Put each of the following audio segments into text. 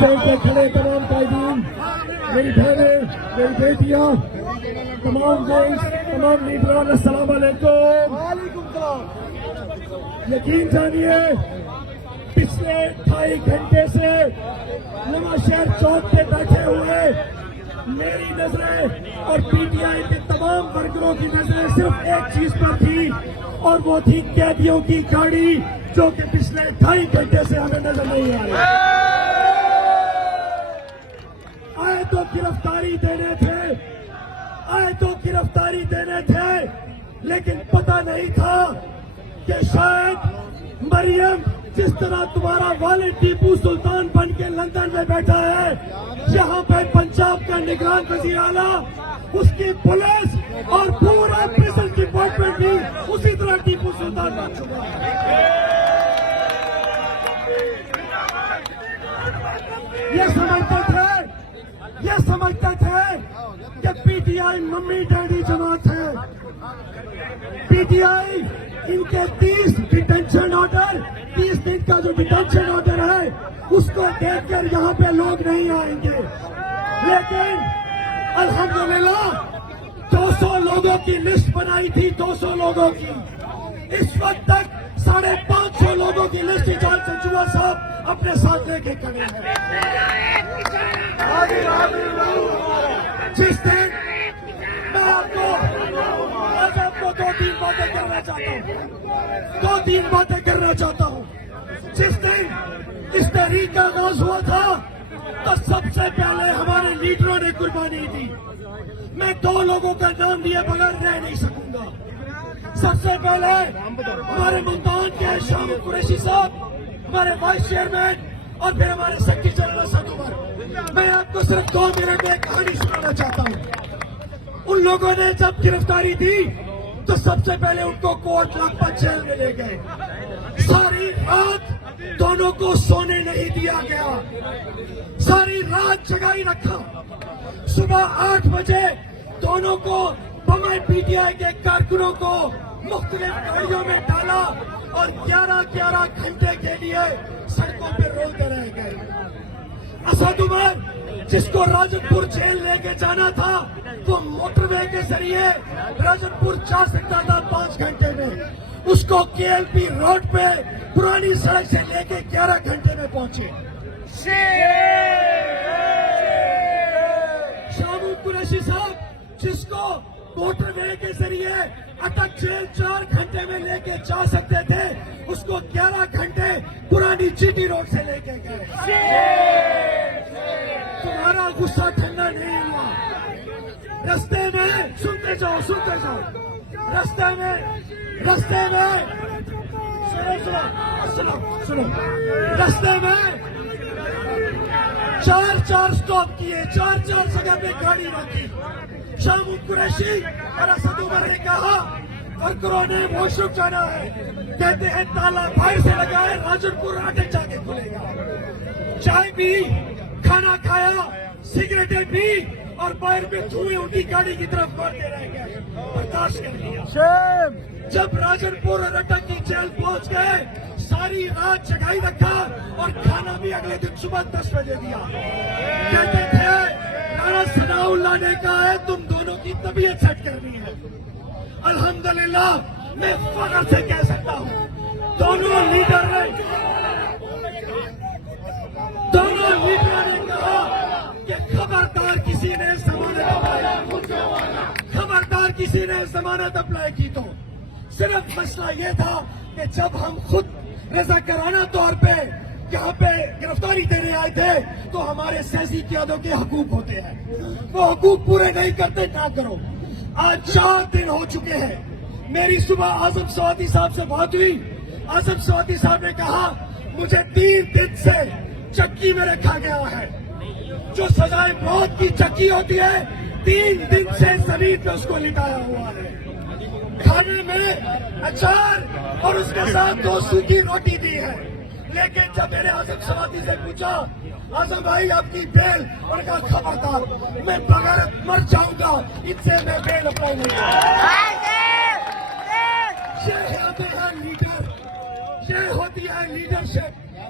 Stage پہ کھڑے تمام قائدین، میری بہنیں، میری بیٹیاں، تمام دوست، تمام لیڈران، السلام علیکم۔ یقین جانیے پچھلے 2.5 گھنٹے سے نواز شہر چوک پہ بیٹھے ہوئے میری نظریں اور پی ٹی آئی کے تمام ورکروں کی نظریں صرف ایک چیز پر تھی، اور وہ تھی قیدیوں کی گاڑی، جو کہ پچھلے 2.5 گھنٹے سے ہمیں نظر نہیں آ رہی۔ آئے تو گرفتاری دینے تھے، لیکن پتہ نہیں تھا کہ شاید مریم جس طرح تمہارا والد ٹیپو سلطان بن کے لندن میں بیٹھا ہے، یہاں پہ پنجاب کا نگران وزیر اعلیٰ، اس کی پولیس اور پورا پریزن ڈپارٹمنٹ بھی اسی طرح ٹیپو سلطان بن چکا ہے۔ یہ سمجھتے تھے کہ P T I mummy daddy جماعت ہے، پی ٹی آئی ان کے 30 ڈیٹینشن آرڈر، 30 دن کا جو ڈیٹینشن آرڈر ہے اس کو دیکھ کر یہاں پہ لوگ نہیں آئیں گے، لیکن الحمدللہ 200 لوگوں کی لسٹ بنائی تھی، 200 لوگوں کی، اس وقت تک 550 لوگوں کی لسٹ اجاز چنچوا صاحب اپنے ساتھ لے کے کھڑے ہیں۔ جس دن میں آپ کو 2-3 باتیں کرنا چاہتا ہوں، جس دن اس تحریک کا آغاز ہوا تھا تو سب سے پہلے ہمارے لیڈروں نے قربانی دی۔ میں 2 لوگوں کا نام لیے بغیر رہ نہیں سکوں گا۔ سب سے پہلے ہمارے ملتان کے شامل قریشی صاحب، ہمارے وائس چیئرمین، اور پھر ہمارے سیکرٹری جنرل اسد عمر۔ میں آپ کو صرف 2 منٹ میں ایک کہانی سنانا چاہتا ہوں۔ ان لوگوں نے جب گرفتاری دی تو سب سے پہلے ان کو کوٹ لکھپت جیل میں لے گئے، ساری رات دونوں کو سونے نہیں دیا گیا، ساری رات جگائی رکھا، صبح 8 بجے دونوں کو بمائے پی ٹی آئی کے کارکنوں کو مختلف گاڑیوں میں ڈالا اور 11 گھنٹے کے لیے سڑکوں پہ رولتے رہ گئے۔ اسد عمر جس کو راجن پور جیل لے کے جانا تھا وہ موٹر وے کے ذریعے راجن پور جا سکتا تھا 5 گھنٹے میں، اس کو کے ایل پی روڈ پہ پرانی سڑک سے لے کے 11 گھنٹے میں پہنچے۔ شامو قریشی صاحب جس کو موٹر وے کے ذریعے اٹک جیل 4 گھنٹے میں لے کے جا سکتے تھے، اس کو 11 گھنٹے پرانی جی ٹی روڈ سے لے کے گئے۔ تمہارا غصہ ٹھنڈا نہیں ہوا، رستے میں سنتے جاؤ رستے میں سنو رستے میں 4 سٹاپ کیے، 4 جگہ پہ گاڑی رکھی۔ شامو قریشی اور اسد عمر نے کہا ورکروں نے واش روم جانا ہے، کہتے ہیں تالا باہر سے لگائے، راجن پور آگے جا کے کھلے گا۔ چائے پی، کھانا کھایا، سگریٹیں پی اور باہر میں دھوئیں ان کی گاڑی کی طرف مارتے رہ گئے، برداشت کر لیا۔ جب راجن پور اور اٹک کی جیل پہنچ گئے ساری رات جگائی رکھا اور کھانا بھی اگلے دن صبح 10 بجے دیا۔ کہتے تھے رانا ثناء اللہ نے کہا ہے تم دونوں کی طبیعت سیٹ کرنی ہے۔ الحمدللہ میں فخر سے کہہ سکتا ہوں دونوں لیڈر نے کہا کہ خبردار کسی نے ضمانت اپلائی کی تو صرف مسئلہ یہ تھا کہ جب ہم خود رضاکارانہ طور پہ یہاں پہ گرفتاری دینے آئے تھے تو ہمارے سیاسی قیادوں کے حقوق ہوتے ہیں، وہ حقوق پورے نہیں کرتے نہ کرو۔ آج 4 دن ہو چکے ہیں، میری صبح اعظم سوادی صاحب سے بات ہوئی، اعظم سوادی صاحب نے کہا مجھے 3 دن سے چکی میں رکھا گیا ہے، جو سزائے موت کی چکی ہوتی ہے 3 دن سے زمین پہ اس کو لٹایا ہوا ہے، کھانے میں اچار اور اس کے ساتھ 2 سوکھی روٹی دی ہے۔ لیکن جب میں نے اعظم سوادی سے پوچھا اعظم بھائی آپ کی بیل، اور کہا خبردار میں بغیرت مر جاؤں گا، ان سے میں بیل اپلائی نہیں کروں گا۔ یہ ہوتی ہے لیڈرشپ،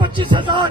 25,000,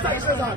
27,000।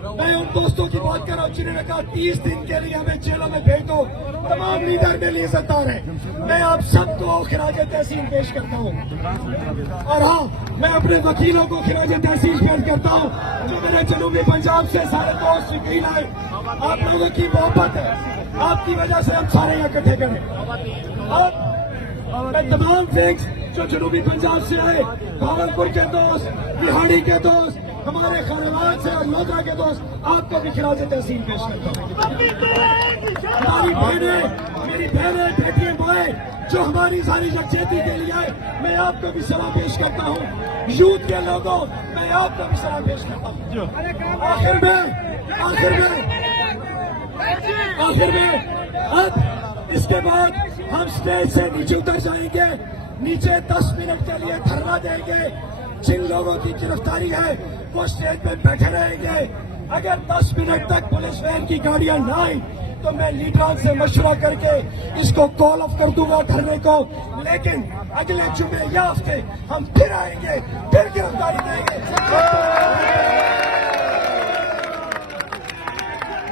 میں ان دوستوں کی بات کر رہا ہوں جنہوں نے کہا 30 دن کے لیے ہمیں جیلوں میں بھیج دو. تمام لیڈر میرے عزت دار ہیں. میں آپ سب کو خراج تحسین پیش کرتا ہوں. اور ہاں میں اپنے وکیلوں کو خراج تحسین پیش کرتا ہوں جو میرے جنوبی پنجاب سے سارے دوست وکیل آئے. آپ لوگوں کی محبت ہے, آپ کی وجہ سے ہم سارے یہاں اکٹھے کریں. اور میں تمام فیکس جو جنوبی پنجاب سے آئے, بھاولپور کے دوست, بہاڑی کے دوست, ہمارے خانواد سے اور لودھا کے دوست, آپ کو بھی خراج تحسین پیش کرتا ہوں. ہماری بہنیں, میری بہنیں, بیٹیاں, مائیں جو ہماری ساری یکجہتی کے لیے آئے, میں آپ کو بھی سلام پیش کرتا ہوں. یوتھ کے لوگوں, میں آپ کو بھی سلام پیش کرتا ہوں. آخر میں اب اس کے بعد ہم اسٹیج سے نیچے اتر جائیں گے. نیچے 10 منٹ کے لیے دھرنا دیں گے. جن لوگوں کی گرفتاری ہے وہ اسٹیج پہ بیٹھے رہیں گے. اگر 10 منٹ تک پولیس وین کی گاڑیاں نہ آئیں تو میں لیڈران سے مشورہ کر کے اس کو کال آف کر دوں گا دھرنے کو. لیکن اگلے جمعے یا ہفتے ہم پھر آئیں گے, پھر گرفتاری دیں گے.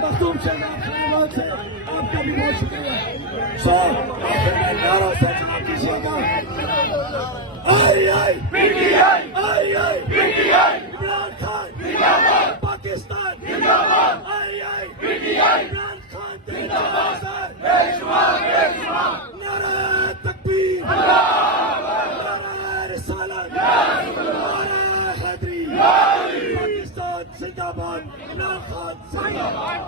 مختوم شہباز سے آپ کا بھی بہت شکریہ. آخر میں نعرہ سے جواب دیجیے گا. آئی آئی آئی آئی عمران خان پاکستان, آئی آئی عمران خان نعرہ تکبیر, نعرہ رسالت, نعرہ حیدری, پاکستان زندہ باد, عمران خان زندہ باد.